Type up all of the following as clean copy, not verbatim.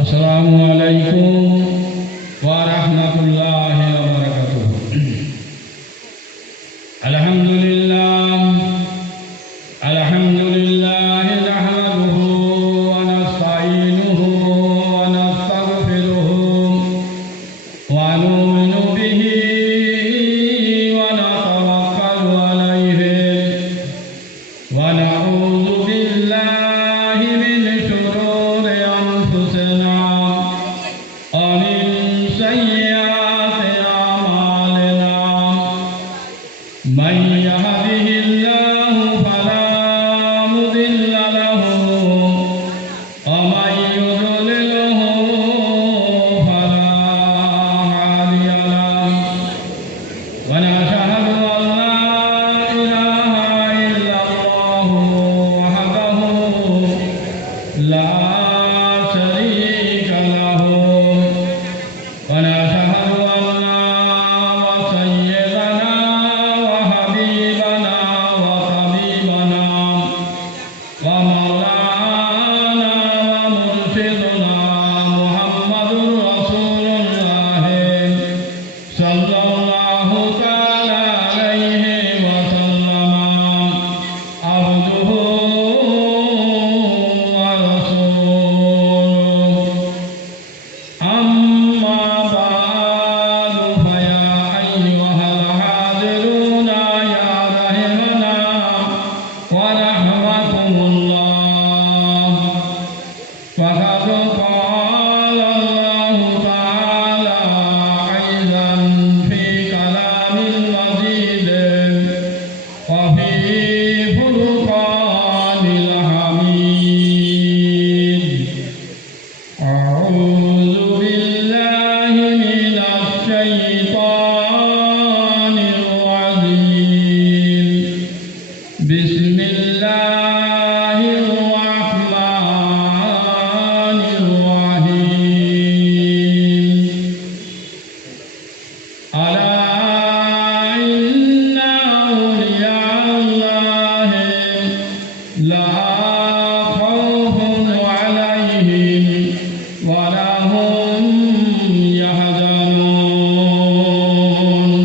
আসসালামু আলাইকুম ওয়া রাহমাতুল্লাহি ওয়া বারাকাতুহু। আলহামদুলিল্লাহ নাহমাদুহু ওয়া নাস্তাঈনুহু ওয়া নাস্তাগফিরুহু ওয়া নু'মিনু বিহি ওয়া নাতাওয়াক্কালু আলাইহি ওয়া নাউযু বিল্লাহি মিন শুরুরি আনফুসিনা ওয়া মিন সাইয়্যাতি আ'মালিনা মান ইয়াহদিহিল্লাহু ফালা মুদিল্লা লাহু ওয়া মান ইউদ্লিলহু ফালা হাদিয়া লাহু ওয়া নাশহাদু আন লা ইলাহা ইল্লাল্লাহু ওয়াহদাহু লা শারীকা লাহু ওয়া নাশহাদু আন্না সাইয়্যিদানা ওয়া হাবিবানা ওয়া তাবিবানা ওয়া মাওলানা ওয়া মুরশিদনা মুহাম্মাদুর রাসূলুল্লাহ সাল্লাল্লাহু তাআলা আলাইহি ওয়া সাল্লাম আবদুহু ওয়া রাসূলুহু আম্মা বা'দু ফায়া আইয়ুহাল হাদিরুনা ইয়া রাহিমানা ওয়া রাহমাকুমুল্লাহ ফাকাদ ক্বালা আল্লাহু তাআলা আইযান ফি কালামিল মাজিদ ওয়া ফি ফুরকানিল হামিদ أعوذ بالله من الشيطان الرجيم بسم الله الرحمن الرحيم ألا إن أولياء الله لا خوف عليهم ولا هم يحزنون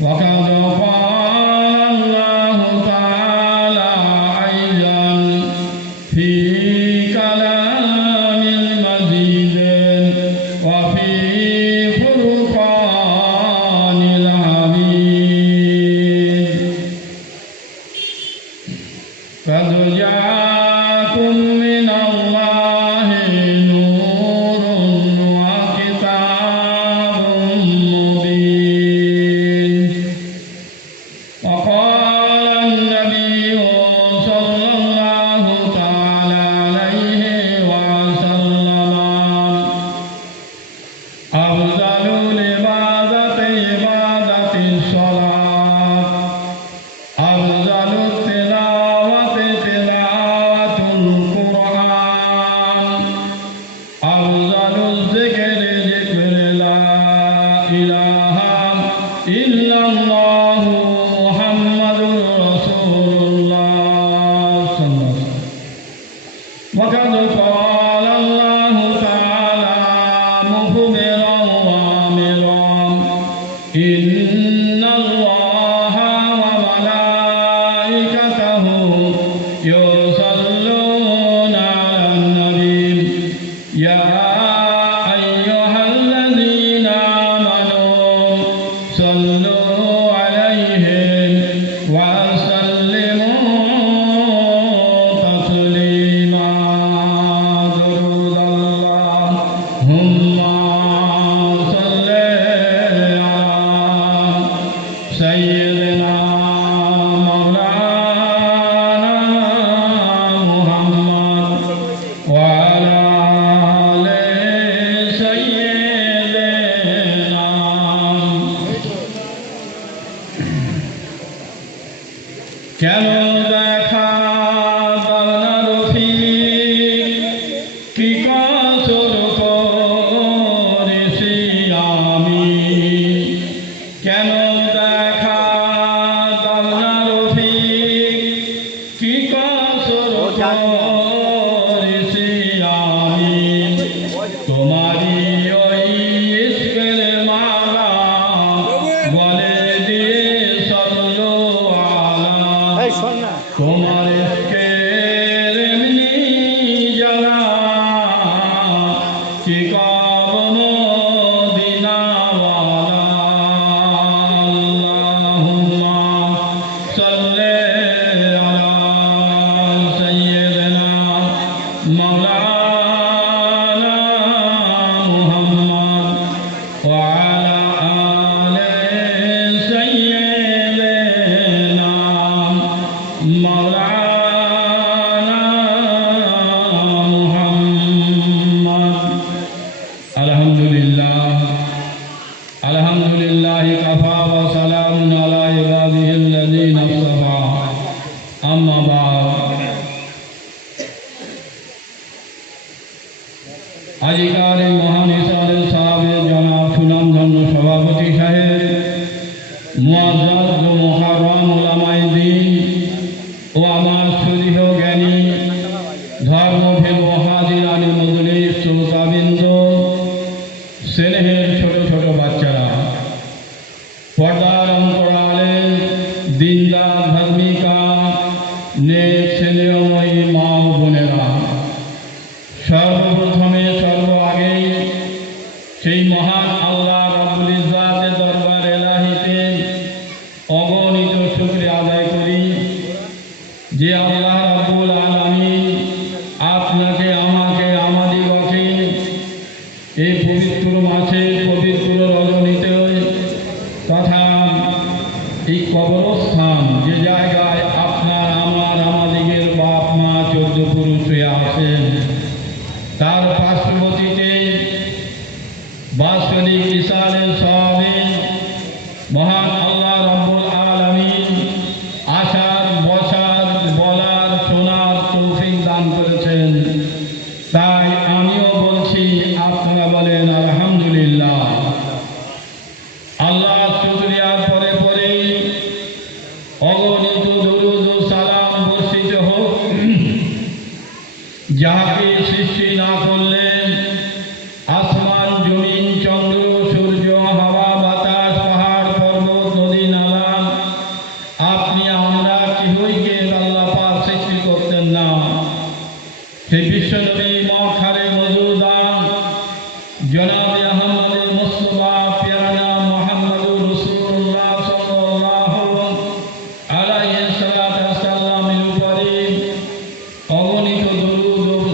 وقد قال الله تعالى أيضا في كلام المجيد وفي فرقان الحميد قد جاءكم من الله نور وكتاب مبين وقال النبي صلى الله تعالى عليه وسلم أفضل العبادة عبادة الصلاة أفضل التلاوة تلاوة القرآن أفضل الذكر ذكر لا إله إلا الله محمد رسول الله صلى الله عليه وسلم وقد قال الله تعالى مخبرا وآمرا إن الله وملائكته يصلون على النبي يا أيها الذين آمنوا صلوا عليه وسلموا تسليما درود اللهم صل على سيدنا مولانا محمد وعلى آل سيدنا কেন দেখা দাও না রফিক কি কসর করেছি আমি কেন দেখা দাও না রফিক কি কসর করেছি আমি আমি তোমারি ওই ইশকের মালা গলে দিয়ে সল্লো আলা তোমার ইশকের এমনি জ্বালা চিকাব মদিনা আলহামদুলিল্লাহ কাফা ওয়া সালামুন আলা ইবাদিহিল্লাযীনা ইসতাফা আম্মা বা'দ আজিকার এই মহান ইসরায়েল সাহেবের জনাব সুনামধন্য সভাপতি সাহেব মুআজ্জাজ ও মুকাররম উলামায়ে দ্বীন ও আমার সুদীর্ঘ জ্ঞানী ধর্মভীর মুহাজিরানি মজলিস শ্রোতাবৃন্দ স্নেহের ছোট ছোট বাচ্চারা পর্দার অন্তরালে দিনদার ধার্মিকা নেক স্নেহময়ী মা ও বোনেরা সর্বপ্রথমে সর্ব আগে সেই মহান আল্লাহ রাব্বুল ইজ্জাতের দরবার এলাহিতে অগণিত শুকরিয়া আদায় করি যে আল্লাহ রাব্বুল আলামিন আপনাকে আমাকে আমাদিগকে এই পবিত্র মাসে পবিত্র রজনীতে তথা এই কবরস্থান যে জায়গায় আপনার আমার আমাদিগের বাপ মা 14 পুরুষ হয়ে আছেন তার পার্শ্ববর্তীতে বাৎসরিক ইসালের সবে মহান আল্লাহ রাব্বুল আলামিন আসার বসার বলার শোনার তৌফিক দান করেছেন তাই আমিও বলছি আপনারা বলেন আলহামদুলিল্লাহ আল্লাহ শুকরিয়ার পরে পরে অগণিত দরুদ ও সালাম বর্ষিত হোক যাহাকে সৃষ্টি না করলেন আসমান জমিন চন্দ্র সূর্য হাওয়া বাতাস পাহাড় পর্বত নদী নালা আপনি আমরা কেহইকে আল্লাহ পাক সৃষ্টি করতেন না সেই বিশ্বনবী মখারে মজুদা জনাবে আহমদ মুস্তফা প্যারা মুহাম্মদুর রাসূলুল্লাহ সাল্লাল্লাহু আলাইহি সাল্লামের উপরে অগণিত দরুদ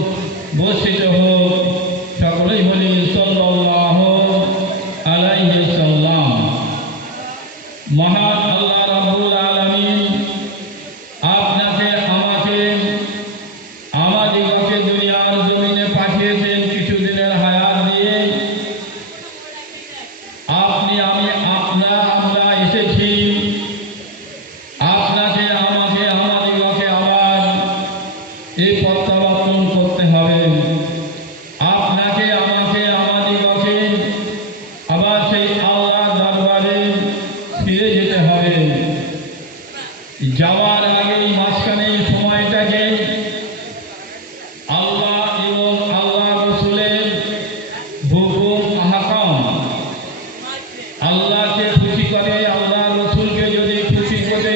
বর্ষিত হোক সকলেই বলি সাল্লাল্লাহু আলাইহি সাল্লাম মহান আল্লাহ রাব্বুল আলামিন আপনাকে আমাকে আমাদিগকে দুনিয়ার জমিনে পাঠিয়েছেন কিছুদিনের হায়াত দিয়ে আপনি আমি আমরা এসেছি আপনাকে আমাকে আমাদিগকে আবার এই প্রত্যাবর্তন করতে হবে আপনাকে আমাকে আমাদিগকে আবার সেই আল্লাহর দরবারে ফিরে যেতে হবে যাওয়ার আগে মাঝখানে সময়টাকে আল্লাহ এবং আল্লাহ রসুলের হুকুম আহকাম আল্লাহকে খুশি করে আল্লাহ রসুলকে যদি খুশি করে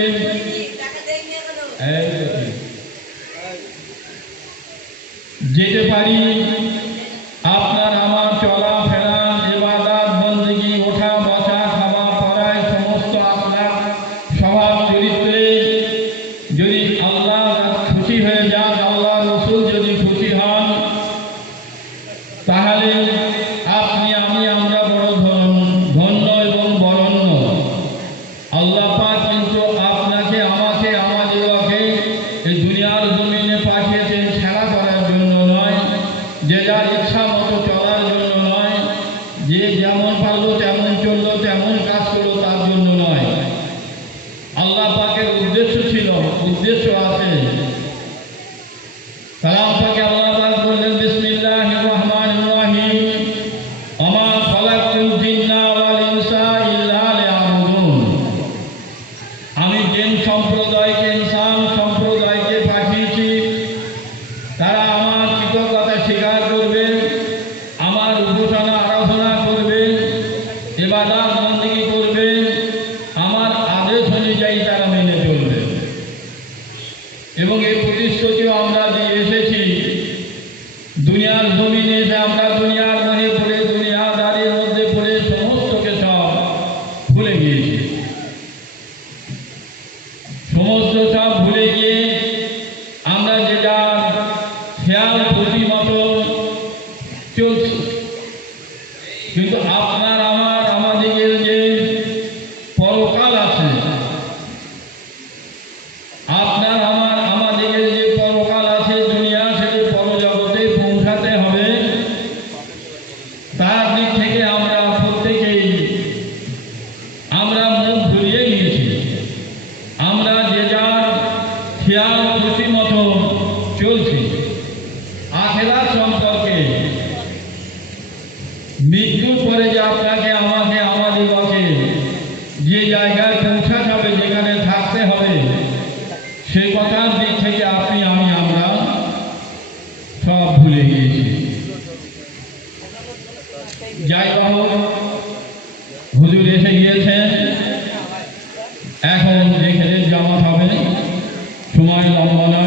যেতে পারি আপনার আমার চলা ফেরা ইবাদত বন্দেগী ওঠা বসা খাওয়া পড়ায় সমস্ত আপনার স্বভাব চরিত্রে যদি আল্লাহ খুশি হয়ে যান আল্লাহ রসুল যদি খুশি হন তাহলে আপনি আমি আমরা বড় ধন্য এবং বরণ্য আল্লাহ পাক কিন্তু আপনাকে আমাকে আমাদিগকে এই দুনিয়ার জমিনে পাঠিয়েছেন খেলা করার জন্য নয় যে যার ইচ্ছা মতো চলার জন্য নয় যে যেমন পারলো তেমন চললো তেমন কাজ করলো তার জন্য নয় আল্লাহ পাকের উদ্দেশ্য ছিল উদ্দেশ্য আছে কালাম পাকে আল্লাহ পাক বললেন বিসমিল্লাহির রহমানির রহিম ওমা খালাকতুল জিন্না ওয়াল ইনসা ইল্লা লিয়াবুদুন আমি জিন সম্প্রদায়কে ইনসান সম্প্রদায়কে পাঠিয়েছি তারা আমার কৃতজ্ঞতা স্বীকার করবে দুনিয়ার জমিনে এসে আমরা দুনিয়ার মনে পড়ে দুনিয়াদারির মধ্যে পড়ে সমস্তকে সব ভুলে গিয়েছি। সমস্ত সব ভুলে গিয়ে আমরা যে যার খেয়াল খুশি মতো চলছি। কিন্তু আপনার আমার আমাদের যে পরকাল আছে, আপনার আমার আমাদের যে পরকাল আছে, দুনিয়া থেকে পরজগতে পৌঁছাতে হবে, তার দিক থেকে আমরা প্রত্যেকেই আমরা মুখ ঘুরিয়ে নিয়েছি। আমরা যে যার খেয়াল খুশি মতো চলছি। আখিরাত সম্পর্কে মৃত্যুর পরে যে আপনাকে আমাকে আমাদিগকে যে জায়গায় পৌঁছাতে হবে, যেখানে থাকতে হবে, সেই কথার দিক থেকে আপনি আমি আমরা সব ভুলে গিয়েছি। যাই হোক, হুজুর এসে গিয়েছেন, এখন যেখানে জামাত হবে, সময় লম্বা নয়।